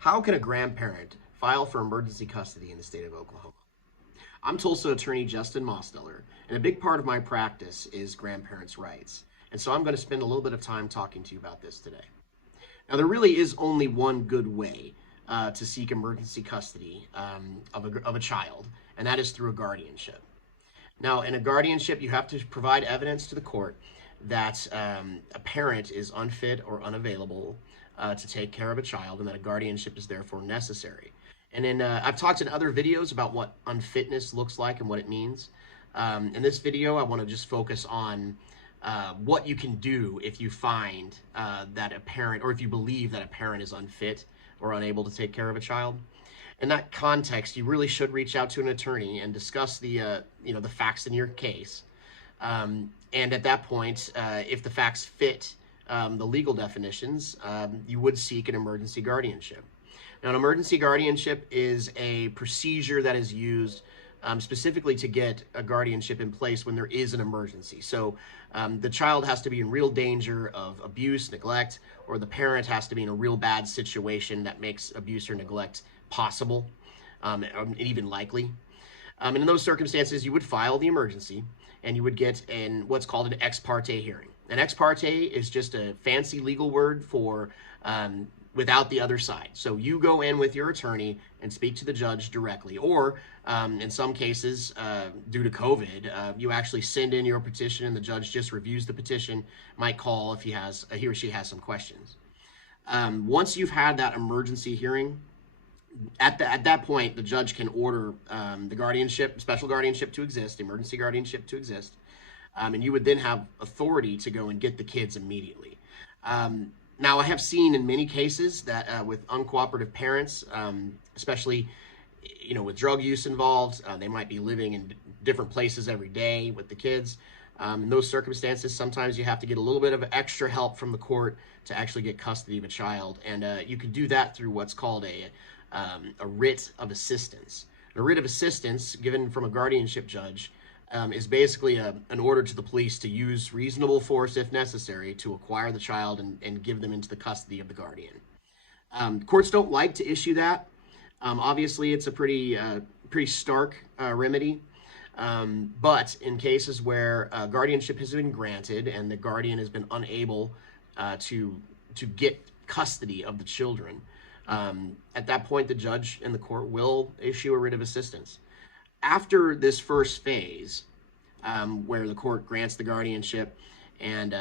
How can a grandparent file for emergency custody in the state of Oklahoma? I'm Tulsa attorney Justin Mosteller, and a big part of my practice is grandparents' rights. And so I'm going to spend a little bit of time talking to you about this today. Now, there really is only one good way to seek emergency custody of a child, and that is through a guardianship. Now, in a guardianship, you have to provide evidence to the court that a parent is unfit or unavailable to take care of a child, and that a guardianship is therefore necessary. And then I've talked in other videos about what unfitness looks like and what it means. In this video, I want to just focus on what you can do if you find that a parent, or if you believe that a parent is unfit or unable to take care of a child. In that context, you really should reach out to an attorney and discuss the the facts in your case. And at that point, if the facts fit the legal definitions, you would seek an emergency guardianship. Now, an emergency guardianship is a procedure that is used specifically to get a guardianship in place when there is an emergency. So the child has to be in real danger of abuse, neglect, or the parent has to be in a real bad situation that makes abuse or neglect possible and even likely. And in those circumstances, you would file the emergency and you would get what's called an ex parte hearing. An ex parte is just a fancy legal word for without the other side. So you go in with your attorney and speak to the judge directly, or in some cases, due to COVID, you actually send in your petition and the judge just reviews the petition, might call if he or she has some questions. Once you've had that emergency hearing, at that point, the judge can order the guardianship, special guardianship to exist, emergency guardianship to exist, and you would then have authority to go and get the kids immediately. Now, I have seen in many cases that with uncooperative parents, especially with drug use involved, they might be living in different places every day with the kids. In those circumstances, sometimes you have to get a little bit of extra help from the court to actually get custody of a child, and you can do that through what's called a writ of assistance. A writ of assistance given from a guardianship judge is basically an order to the police to use reasonable force if necessary to acquire the child and give them into the custody of the guardian. Courts don't like to issue that. Obviously, it's a pretty stark remedy. But in cases where guardianship has been granted and the guardian has been unable to get custody of the children, at that point, the judge and the court will issue a writ of assistance. After this first phase, where the court grants the guardianship and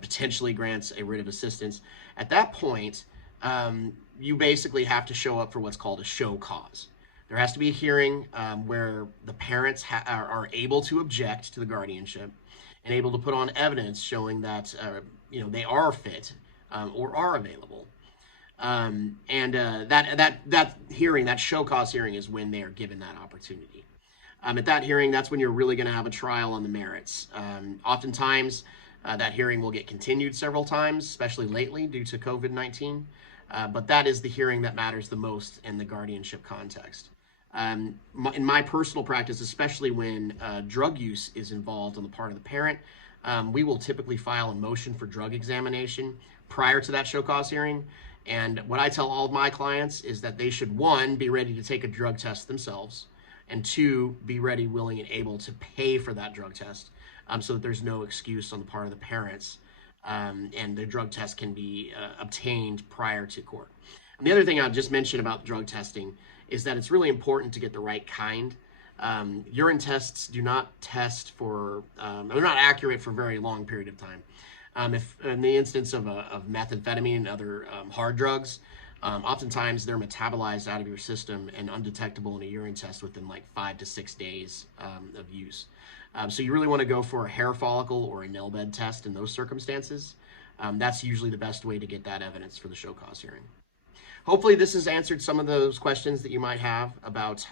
potentially grants a writ of assistance, at that point, you basically have to show up for what's called a show cause. There has to be a hearing where the parents are able to object to the guardianship and able to put on evidence showing that they are fit or are available. That hearing, that show cause hearing, is when they are given that opportunity. At that hearing, that's when you're really going to have a trial on the merits. Oftentimes, that hearing will get continued several times, especially lately due to COVID-19. But that is the hearing that matters the most in the guardianship context. In my personal practice, especially when drug use is involved on the part of the parent, we will typically file a motion for drug examination prior to that show cause hearing. And what I tell all of my clients is that they should, one, be ready to take a drug test themselves, and two, be ready, willing, and able to pay for that drug test so that there's no excuse on the part of the parents, and the drug test can be obtained prior to court. And the other thing I'll just mention about drug testing is that it's really important to get the right kind. Urine tests do not test for, they're not accurate for a very long period of time. If in the instance of methamphetamine and other hard drugs, oftentimes they're metabolized out of your system and undetectable in a urine test within like 5 to 6 days of use. So you really want to go for a hair follicle or a nail bed test in those circumstances. That's usually the best way to get that evidence for the show cause hearing. Hopefully this has answered some of those questions that you might have about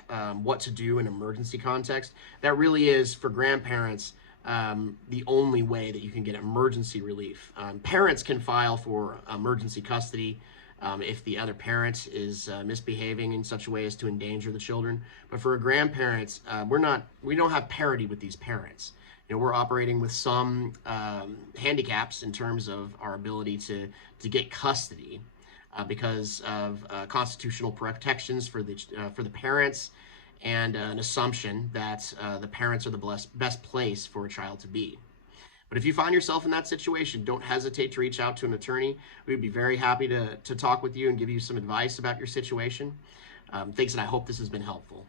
what to do in emergency context. That really is, for grandparents, the only way that you can get emergency relief. Parents can file for emergency custody if the other parent is misbehaving in such a way as to endanger the children. But for grandparents, we don't have parity with these parents. We're operating with some handicaps in terms of our ability to get custody. because of constitutional protections for the parents, and an assumption that the parents are the best place for a child to be. But if you find yourself in that situation, don't hesitate to reach out to an attorney. We would be very happy to talk with you and give you some advice about your situation. Thanks, and I hope this has been helpful.